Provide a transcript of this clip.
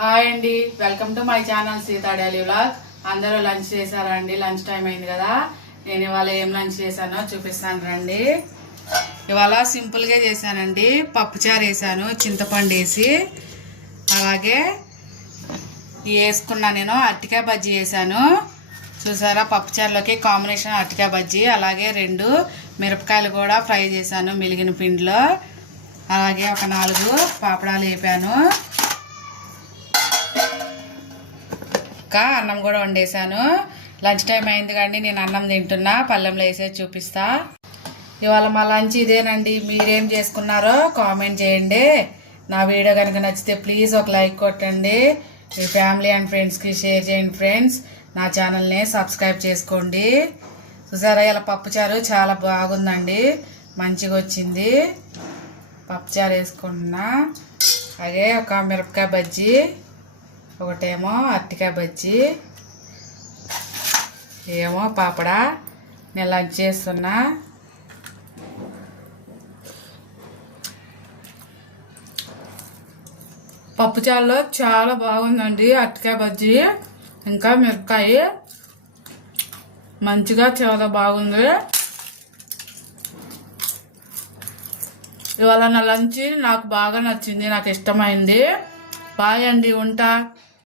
Hi అండి. Welcome to my channel Seetha daily vlog అందరూ lunch చేశారా అండి? లంచ్ టైం అయింది కదా. నేను ఇవాళ ఏం లంచ్ చేశానో చూపిస్తాను రండి. ఇవాళ సింపుల్గా చేశానండి. పప్పుచారు వేసాను చింతపండు వేసి. అలాగే వేసుకున్నా నేను అరటికాయ బజ్జీ వేసాను చూసారా? పప్పుచారులోకి కాంబినేషన్ అరటికాయ బజ్జీ అలాగే రెండు మిరపకాయలు కూడా ఫ్రై చేశాను మిలిగిన పిండిలో. అలాగే ఒక నాలుగు పాపడాలు వేపాను. ఒక్క అన్నం కూడా వండేసాను లంచ్ టైం అయింది కానీ నేను అన్నం తింటున్నా పళ్ళెంలో వేసేది చూపిస్తా. ఇవాళ మా లంచ్ ఇదేనండి. మీరేం చేసుకున్నారో కామెంట్ చేయండి. నా వీడియో కనుక నచ్చితే ప్లీజ్ ఒక లైక్ కొట్టండి. మీ ఫ్యామిలీ అండ్ ఫ్రెండ్స్కి షేర్ చేయండి ఫ్రెండ్స్. నా ఛానల్ని సబ్స్క్రైబ్ చేసుకోండి. చూసారా ఇలా పప్పుచారు చాలా బాగుందండి. మంచిగా వచ్చింది. పప్పుచారు వేసుకుంటున్నా. అలాగే ఒక మిరపకాయ బజ్జీ. ఒకటేమో అరటికాయ బజ్జీ ఏమో పాపడ నేను లంచ్ చేస్తున్నా. పప్పుచారులో చాలా బాగుందండి అరటికాయ బజ్జీ ఇంకా మిరపకాయ. మంచిగా చాలా బాగుంది. ఇవాళ నా లంచ్ నాకు బాగా నచ్చింది నాకు ఇష్టమైంది. బాయ్ అండి ఉంటా.